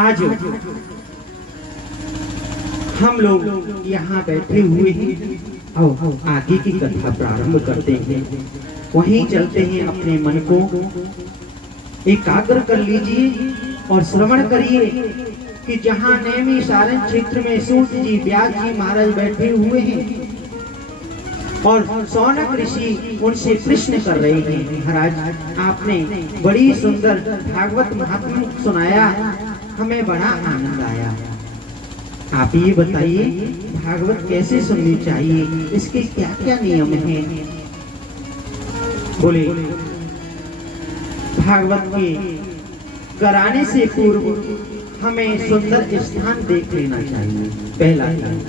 आज हम लोग यहाँ बैठे हुए हैं और आगे की कथा प्रारंभ करते हैं। वहीं चलते हैं, अपने मन को एकाग्र कर लीजिए और श्रवण करिए कि जहाँ नैमी सारण क्षेत्र में सूत जी व्यास जी महाराज बैठे हुए हैं और सौनक ऋषि उनसे प्रश्न कर रहे हैं। महाराज, आपने बड़ी सुंदर भागवत महात्म्य सुनाया, हमें बड़ा आनंद आया। आप ये बताइए भागवत कैसे सुननी चाहिए, इसके क्या क्या नियम हैं? बोले भागवत के कराने से पूर्व हमें सुंदर स्थान देख लेना चाहिए। पहला नियम,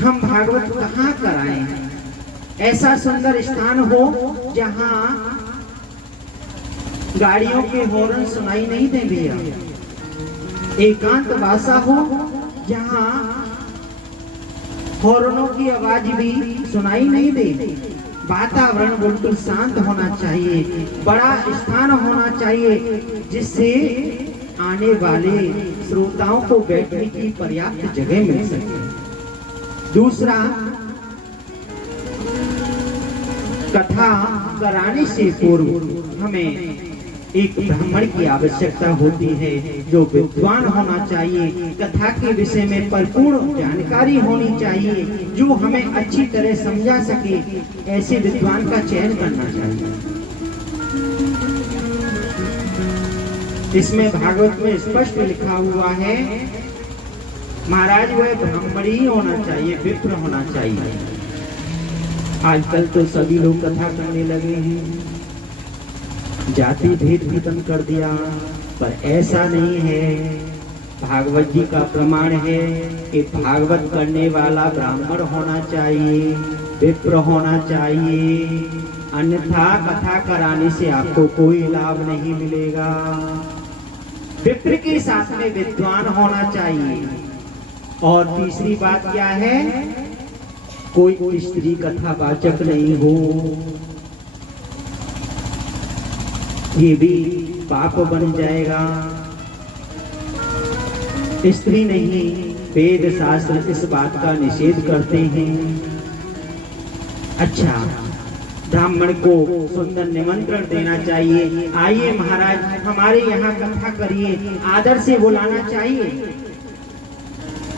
हम भागवत कहाँ कराएं? ऐसा सुंदर स्थान हो जहाँ गाड़ियों के हॉर्न सुनाई नहीं दे भैया। एकांत वासा हो जहाँ हॉर्नों की आवाज भी सुनाई नहीं दे। वातावरण बिल्कुल शांत होना चाहिए, बड़ा स्थान होना चाहिए जिससे आने वाले श्रोताओं को बैठने की पर्याप्त जगह मिल सके। दूसरा, कथा कराने से पूर्व हमें एक ब्राह्मण की आवश्यकता होती है जो विद्वान होना चाहिए। कथा के विषय में परिपूर्ण जानकारी होनी चाहिए, जो हमें अच्छी तरह समझा सके। ऐसे विद्वान का चयन करना चाहिए। इसमें भागवत में स्पष्ट लिखा हुआ है, महाराज वह ब्राह्मण ही होना चाहिए, विप्र होना चाहिए। आजकल तो सभी लोग कथा करने लगे हैं, जाति भेद खत्म कर दिया, पर ऐसा नहीं है। भागवत जी का प्रमाण है कि भागवत करने वाला ब्राह्मण होना चाहिए, विप्र होना चाहिए, अन्यथा कथा कराने से आपको कोई लाभ नहीं मिलेगा। विप्र के साथ में विद्वान होना चाहिए। और तीसरी बात क्या है, कोई स्त्री कथावाचक नहीं हो, ये भी पाप बन जाएगा। स्त्री नहीं, वेद शास्त्र इस बात का निषेध करते हैं। अच्छा, ब्राह्मण को सुंदर निमंत्रण देना चाहिए, आइए महाराज हमारे यहाँ कथा करिए, आदर से बुलाना चाहिए।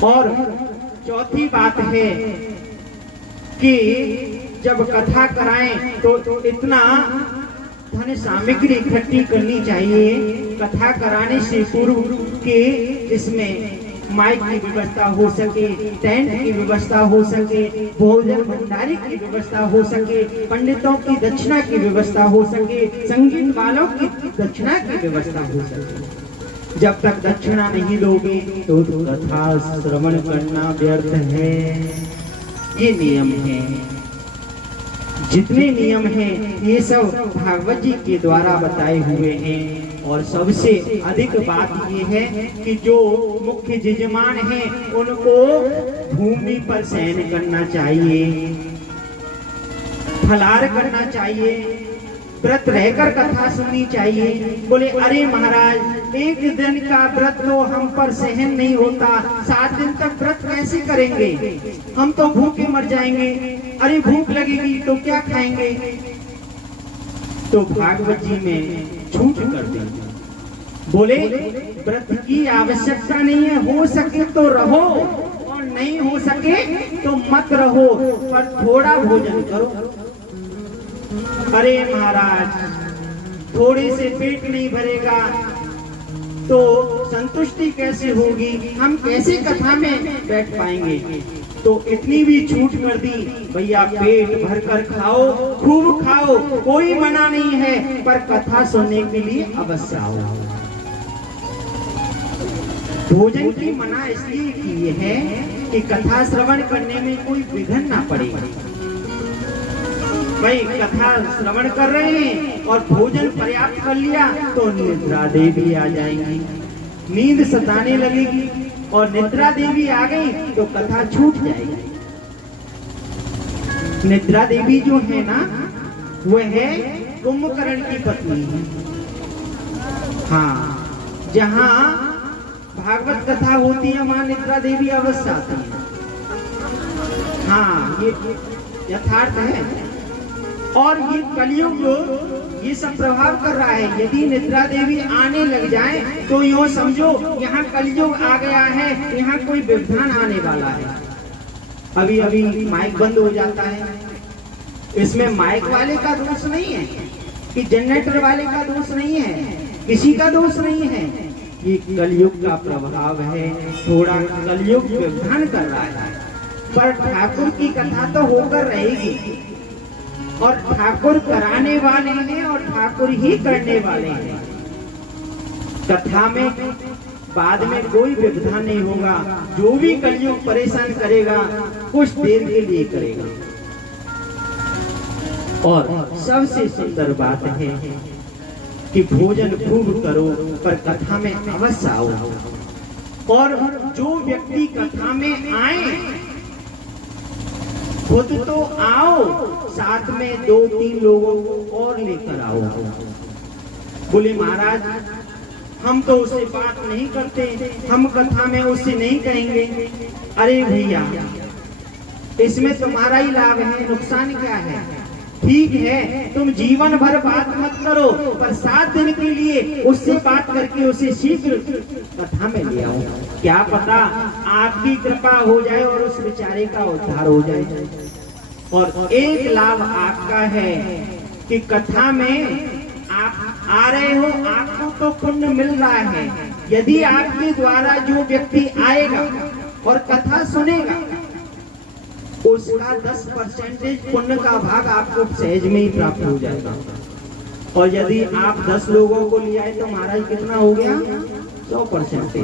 और चौथी बात है कि जब कथा कराएं तो इतना धन सामग्री इकट्ठी करनी चाहिए कथा कराने से पूर्व के इसमें माइक की व्यवस्था हो सके, टेंट की व्यवस्था हो सके, भोजन भंडारे की व्यवस्था हो सके, पंडितों की दक्षिणा की व्यवस्था हो सके, संगीत वालों की दक्षिणा की व्यवस्था हो सके। जब तक दक्षिणा नहीं दोगे तो कथा श्रवण करना व्यर्थ है। ये नियम है। जितने नियम हैं ये सब भागवत जी के द्वारा बताए हुए हैं। और सबसे अधिक बात ये है कि जो मुख्य यजमान हैं उनको भूमि पर शयन करना चाहिए, फलाहार करना चाहिए, व्रत रहकर कथा सुननी चाहिए। बोले अरे महाराज, एक दिन का व्रत तो हम पर सहन नहीं होता, 7 दिन तक व्रत कैसे करेंगे, हम तो भूखे मर जाएंगे। अरे भूख लगेगी तो क्या खाएंगे? तो भागवत जी में छूट कर देंगे। बोले व्रत की आवश्यकता नहीं है, हो सके तो रहो और नहीं हो सके तो मत रहो, पर थोड़ा भोजन करो। अरे महाराज, थोड़े से पेट नहीं भरेगा तो संतुष्टि कैसे होगी, हम कैसे कथा में बैठ पाएंगे? तो इतनी भी छूट कर दी, भैया पेट भर कर खाओ, खूब खाओ, कोई मना नहीं है, पर कथा सुनने के लिए अवश्य आओ। भोजन की मना इसलिए की है कि कथा श्रवण करने में कोई विघ्न ना पड़े। भाई कथा श्रवण कर रहे हैं और भोजन पर्याप्त कर लिया तो निद्रा देवी आ जाएंगी, नींद सताने लगेगी, और निद्रा देवी आ गई तो कथा छूट जाएगी। निद्रा देवी जो है ना, वह है कुंभकर्ण की पत्नी। हाँ, जहाँ भागवत कथा होती है, मां निद्रा देवी अवश्य आती है। हाँ, ये यथार्थ है। और ये कलयुग ये सब प्रभाव कर रहा है। यदि निद्रा देवी आने लग जाए तो यूं समझो यहाँ कलयुग आ गया है, यहाँ कोई व्यवधान आने वाला है। अभी अभी माइक बंद हो जाता है, इसमें माइक वाले का दोष नहीं है कि जनरेटर वाले का दोष नहीं है, किसी का दोष नहीं है। ये कलयुग का प्रभाव है। थोड़ा कलयुग व्यवधान कर रहा है, पर ठाकुर की कथा तो होकर रहेगी। और ठाकुर कराने वाले हैं और ठाकुर ही करने वाले हैं। कथा में बाद में कोई व्यवधान नहीं होगा। जो भी कलयुग परेशान करेगा कुछ देर के लिए करेगा। और सबसे सुंदर बात है कि भोजन खूब करो पर कथा में अवश्य आओ। और जो व्यक्ति कथा में आए खुद तो आओ, साथ में 2-3 लोगों को और लेकर आओ। बोले महाराज हम तो उससे बात नहीं करते, हम कथा में उससे नहीं कहेंगे। अरे भैया, इसमें तुम्हारा ही लाभ है, नुकसान क्या है? ठीक है, तुम जीवन भर बात मत करो, पर 7 दिन के लिए उससे बात करके उसे शीघ्र कथा में ले आओ। क्या पता आपकी कृपा हो जाए और उस बेचारे का उद्धार हो जाए। और एक लाभ आपका है कि कथा में आप आ रहे हो, आपको तो पुण्य मिल रहा है। यदि आपके द्वारा जो व्यक्ति आएगा और कथा सुनेगा उसका 10% पुण्य का भाग आपको सहज में ही प्राप्त हो जाएगा। और यदि आप 10 लोगों को ले आए तो महाराज कितना हो गया? 100%,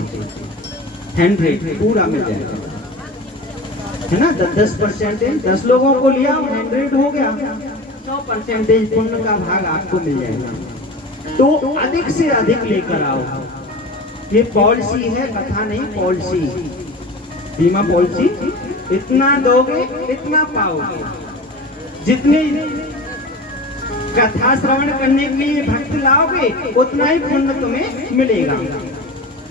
100 पूरा मिल जाएगा, है ना। 10%, 10 लोगों को लिया 100 हो गया, 100% पुण्य का भाग आपको मिल जाएगा। तो अधिक से अधिक लेकर आओ। ये पॉलिसी है, कथा नहीं, पॉलिसी, बीमा पॉलिसी। इतना दोगे इतना पाओगे। जितनी कथा श्रवण करने के लिए भक्त लाओगे उतना ही पुण्य तुम्हें मिलेगा।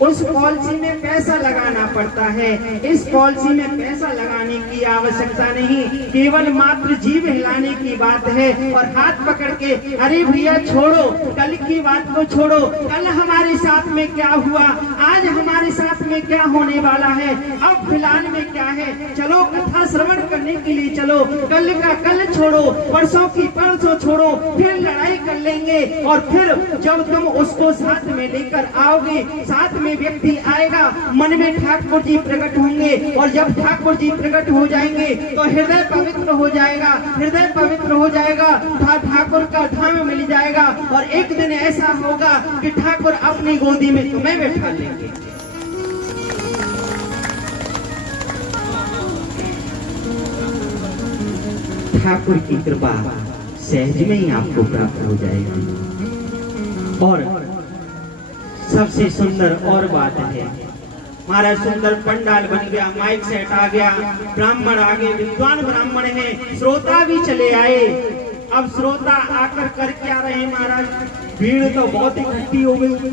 उस पॉलिसी में पैसा लगाना पड़ता है। इस पॉलिसी में पैसा लगाने की आवश्यकता नहीं, केवल मात्र जीभ हिलाने की बात है और हाथ पकड़ के अरे भैया छोड़ो, कल की बात को छोड़ो, कल हमारे साथ में क्या हुआ, आज हमारे साथ में क्या होने वाला है, अब फिलहाल में क्या है, चलो कथा श्रवण करने के लिए चलो। कल का कल छोड़ो, परसों की परसों छोड़ो, फिर लड़ाई कर लेंगे। और फिर जब तुम उसको साथ में लेकर आओगे, साथ में व्यक्ति आएगा, मन में ठाकुर जी प्रकट होंगे। और जब ठाकुर जी प्रकट हो जाएंगे तो हृदय पवित्र हो जाएगा। हृदय पवित्र हो जाएगा, ठाकुर का धाम मिल जाएगा। और एक दिन ऐसा होगा कि ठाकुर अपनी गोदी में तुम्हें बैठा लेंगे। ठाकुर की कृपा सहज में ही आपको प्राप्त हो जाएगी। और सबसे सुंदर और बात है, हमारा सुंदर पंडाल बन गया, माइक सेट आ गया, ब्राह्मण आ गए, विद्वान ब्राह्मण हैं, श्रोता भी चले आए। अब श्रोता आकर कर क्या रहे हैं महाराज? भीड़ तो बहुत इकट्ठी हो गई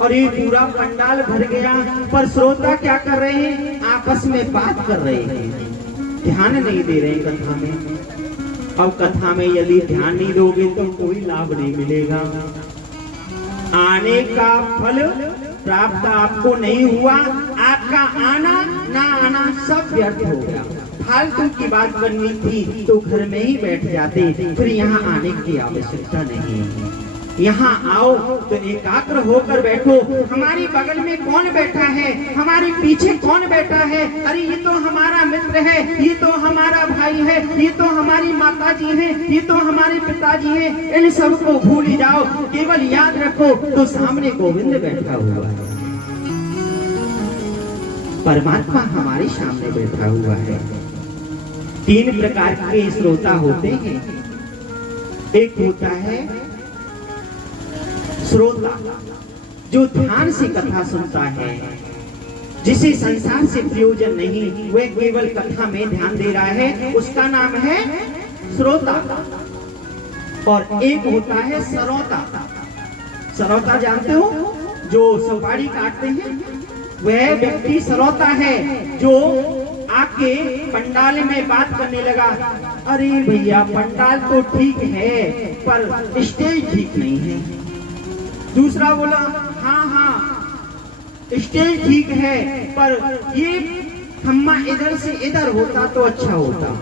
और ये पूरा पंडाल भर गया, पर श्रोता क्या कर रहे हैं? आपस में बात कर रहे हैं, ध्यान नहीं दे रहे कथा में। अब कथा में यदि ध्यान नहीं दोगे तो कोई लाभ नहीं मिलेगा। आने का फल प्राप्त आपको नहीं हुआ, आपका आना ना आना सब व्यर्थ हो गया। फालतू की बात करनी थी तो घर में ही बैठ जाते, फिर यहाँ आने की आवश्यकता नहीं है। यहाँ आओ तो एकाग्र होकर बैठो। हमारी बगल में कौन बैठा है, हमारे पीछे कौन बैठा है? अरे ये तो हमारा मित्र है, ये तो हमारा भाई है, ये तो हमारी माता जी है, ये तो हमारे पिताजी हैं। इन सबको भूल जाओ, केवल याद रखो तो सामने गोविंद बैठा हुआ है, परमात्मा हमारे सामने बैठा हुआ है। 3 प्रकार के श्रोता होते हैं। एक होता है श्रोता जो ध्यान से कथा सुनता है, जिसे संसार से प्रयोजन नहीं, वह केवल कथा में ध्यान दे रहा है, उसका नाम है श्रोता। और एक होता है सरौता। सरौता जानते हो, जो सुपारी काटते हैं, वह व्यक्ति श्रोता है जो आके पंडाल में बात करने लगा, अरे भैया पंडाल तो ठीक है पर स्टेज ठीक नहीं है। दूसरा बोला, हाँ हाँ स्टेज ठीक है पर ये खम्मा इधर से इधर होता तो अच्छा होता।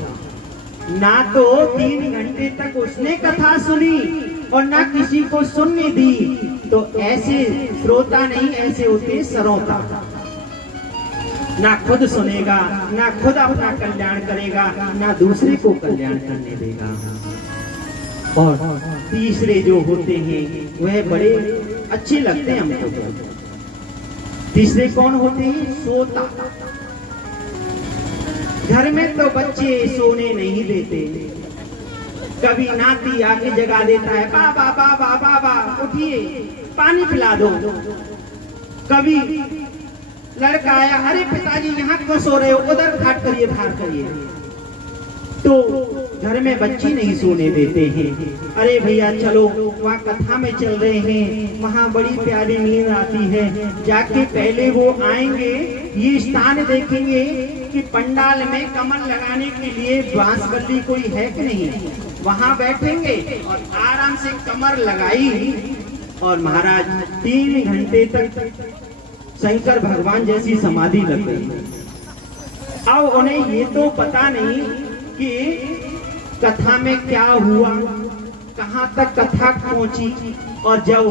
ना तो 3 घंटे तक उसने कथा सुनी और ना किसी को सुनने दी। तो ऐसे श्रोता नहीं, ऐसे होते श्रोता। ना खुद सुनेगा, ना खुद अपना कल्याण करेगा, ना दूसरे को कल्याण करने देगा। और तीसरे जो होते हैं वह बड़े अच्छे लगते हैं हमको। तीसरे कौन होते हैं? सोता। घर में तो बच्चे सोने नहीं देते, कभी नाती आके जगा देता है, बाबा बाबा बाबा उठिए पानी पिला दो। कभी लड़का आया, अरे पिताजी यहाँ क्यों सो रहे हो, उधर घाट करिए बाहर करिए। तो घर में बच्चे नहीं सोने देते हैं। अरे भैया चलो वहाँ कथा में चल रहे हैं, वहाँ बड़ी प्यारी नींद आती है, जाके पहले वो आएंगे, ये स्थान देखेंगे कि पंडाल में कमल लगाने के लिए बांसबल्ली कोई है कि नहीं। वहाँ बैठेंगे और आराम से कमर लगाई और महाराज 3 घंटे तक शंकर भगवान जैसी समाधि लग गई। अब उन्हें ये तो पता नहीं कि कथा में क्या हुआ, कहाँ तक कथा पहुंची। और जब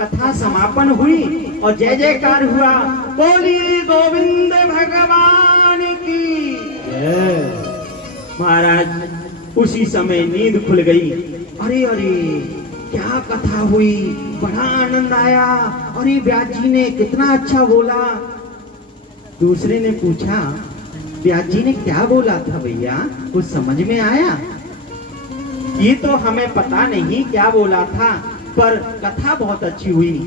कथा समापन हुई और जय जयकार हुआ, बोली गोविंद भगवान की, महाराज उसी समय नींद खुल गई। अरे अरे क्या कथा हुई, बड़ा आनंद आया, अरे व्यास जी ने कितना अच्छा बोला। दूसरे ने पूछा, व्यास जी ने क्या बोला था भैया, कुछ समझ में आया? ये तो हमें पता नहीं क्या बोला था, पर कथा बहुत अच्छी हुई।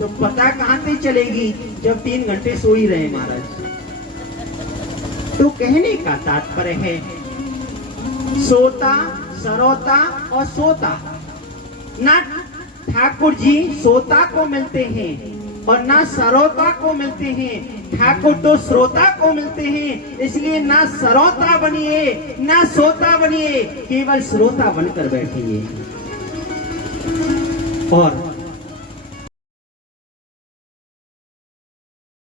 तो पता कहाँ से चलेगी जब 3 घंटे सो ही रहे महाराज। तो कहने का तात्पर्य है, सोता, सरोता और सोता। ना ठाकुर जी सोता को मिलते हैं और ना सरोता को मिलते हैं। ठाकुर तो श्रोता को मिलते हैं, इसलिए ना सरोता बनिए ना सोता बनिए, केवल श्रोता बनकर बैठिए। और